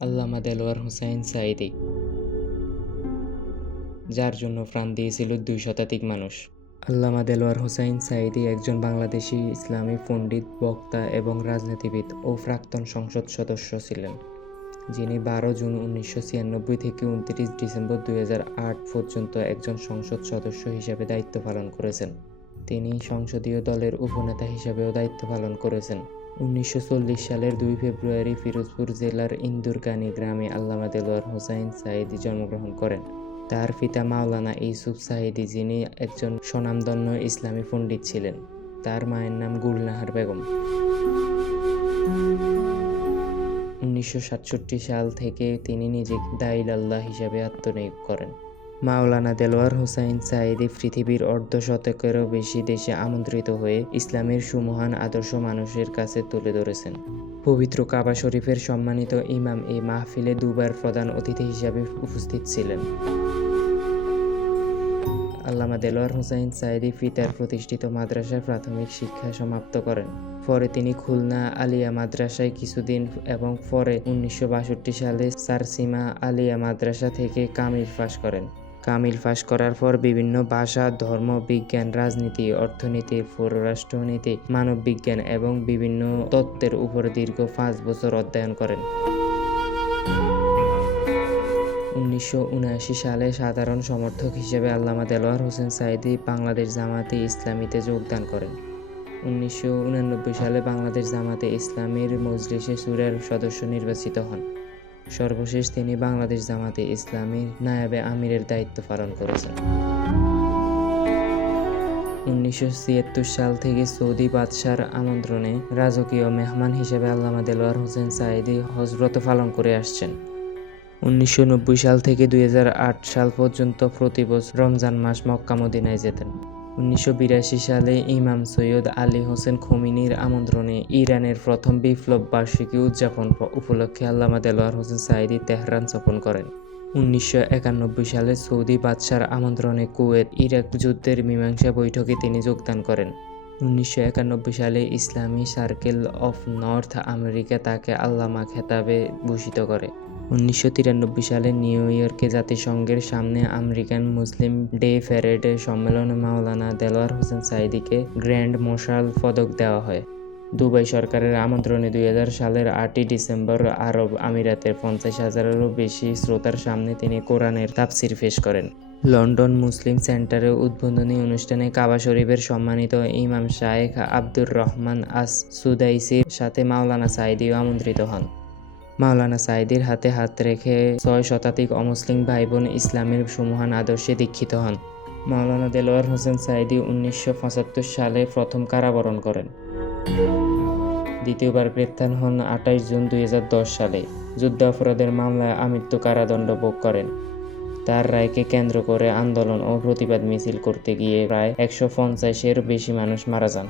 আল্লামা দেলোয়ার হুসাইন সাঈদী, যার জন্য প্রাণ দিয়েছিল দুই শতাধিক মানুষ। আল্লামা দেলোয়ার হুসাইন সাঈদী একজন বাংলাদেশি ইসলামী পণ্ডিত, বক্তা এবং রাজনীতিবিদ ও প্রাক্তন সংসদ সদস্য ছিলেন, যিনি বারো জুন উনিশশো ছিয়ানব্বই থেকে উনত্রিশ ডিসেম্বর দুই হাজার আট পর্যন্ত একজন সংসদ সদস্য হিসেবে দায়িত্ব পালন করেছেন। তিনি সংসদীয় দলের উপনেতা হিসেবেও দায়িত্ব পালন করেছেন। উনিশশো চল্লিশ সালের দুই ফেব্রুয়ারি ফিরোজপুর জেলার ইন্দুরকানি গ্রামে আল্লামা দেলোয়ার হোসাইন সাঈদী জন্মগ্রহণ করেন। তার পিতা মাওলানা ইউসুফ সাঈদী, যিনি একজন স্বনামধন্য ইসলামী পণ্ডিত ছিলেন। তার মায়ের নাম গুলনাহার বেগম। উনিশশো সাতষট্টি সাল থেকে তিনি নিজেকে দাইল আল্লাহ হিসাবে আত্মনিয়োগ করেন। মাওলানা দেলোয়ার হোসাইন সাঈদী পৃথিবীর অর্ধ শতকেরও বেশি দেশে আমন্ত্রিত হয়ে ইসলামের সুমহান আদর্শ মানুষের কাছে তুলে ধরেছেন। পবিত্র কাবা শরীফের সম্মানিত ইমাম এই মাহফিলে দুবার প্রধান অতিথি হিসাবে উপস্থিত ছিলেন। আল্লামা দেলোয়ার হোসাইন সাঈদী ফিতার প্রতিষ্ঠিত মাদ্রাসায় প্রাথমিক শিক্ষা সমাপ্ত করেন। পরে তিনি খুলনা আলিয়া মাদ্রাসায় কিছুদিন এবং পরে উনিশশো বাষট্টি সালে সারসিমা আলিয়া মাদ্রাসা থেকে কামিল পাশ করেন। কামিল পাশ করার পর বিভিন্ন ভাষা, ধর্ম, বিজ্ঞান, রাজনীতি, অর্থনীতি, পররাষ্ট্রনীতি মানব বিজ্ঞান এবং বিভিন্ন তত্ত্বের উপর দীর্ঘ পাঁচ বছর অধ্যয়ন করেন। উনিশশো সালে সাধারণ সমর্থক হিসেবে আল্লামা দেলোয়ার হোসেন সাঈদী বাংলাদেশ জামাতে ইসলামীতে যোগদান করেন। উনিশশো সালে বাংলাদেশ জামাতে ইসলামীর মজলিসে সুরের সদস্য নির্বাচিত হন। সর্বশেষ তিনি বাংলাদেশ জামাতে ইসলামীর নায়াবে আমিরের দায়িত্ব পালন করেছেন। উনিশশো ছিয়াত্তর সাল থেকে সৌদি বাদশার আমন্ত্রণে রাজকীয় মেহমান হিসেবে আল্লামা দেলোয়ার হোসেন সাঈদী হজরত পালন করে আসছেন। উনিশশো নব্বই সাল থেকে দুই হাজার আট সাল পর্যন্ত প্রতি বছর রমজান মাস মক্কা মদিনায় যেতেন। উনিশশো বিরাশি সালে ইমাম সৈয়দ আলী হোসেন খমিনির আমন্ত্রণে ইরানের প্রথম বিপ্লব বার্ষিকী উদযাপন উপলক্ষে আল্লামা দেলোয়ার হোসেন সাঈদী তেহরান সফর করেন। উনিশশো একানব্বই সালে সৌদি বাদশার আমন্ত্রণে কুয়েত ইরাক যুদ্ধের মীমাংসা বৈঠকে তিনি যোগদান করেন। উনিশশো একানব্বই সালে ইসলামী সার্কেল অফ নর্থ আমেরিকা তাকে আল্লামা খেতাবে ভূষিত করে। উনিশশো তিরানব্বই সালে নিউ ইয়র্কে জাতিসংঘের সামনে আমেরিকান মুসলিম ডে প্যারেডে সম্মেলনে মাওলানা দেলোয়ার হোসেন সাঈদীকে গ্র্যান্ড মশাল পদক দেওয়া হয়। দুবাই সরকারের আমন্ত্রণে দুই হাজার সালের আটই ডিসেম্বর আরব আমিরাতের পঞ্চাশ হাজারেরও বেশি শ্রোতার সামনে তিনি কোরআনের তাফসির পেশ করেন। লন্ডন মুসলিম সেন্টারে উদ্বোধনী অনুষ্ঠানে কাবা শরীফের সম্মানিত ইমাম শায়েখ আব্দুর রহমান আস সুদাইসির সাথে মাওলানা সাঈদীও আমন্ত্রিত হন। মাওলানা সাঈদীর হাতে হাত রেখে ছয় শতাধিক অমুসলিম ভাই বোন ইসলামের সুমহান আদর্শে দীক্ষিত হন। মাওলানা দেলোয়ার হোসেন সাঈদী উনিশশো সালে প্রথম কারাবরণ করেন। দ্বিতীয়বার গ্রেপ্তার হন আঠাশ জুন দুই হাজার দশ সালে। যুদ্ধাপরাধের মামলায় আমৃত্যু কারাদণ্ড ভোগ করেন। তার রায়কে কেন্দ্র করে আন্দোলন ও প্রতিবাদ মিছিল করতে গিয়ে প্রায় একশো পঞ্চাশের বেশি মানুষ মারা যান।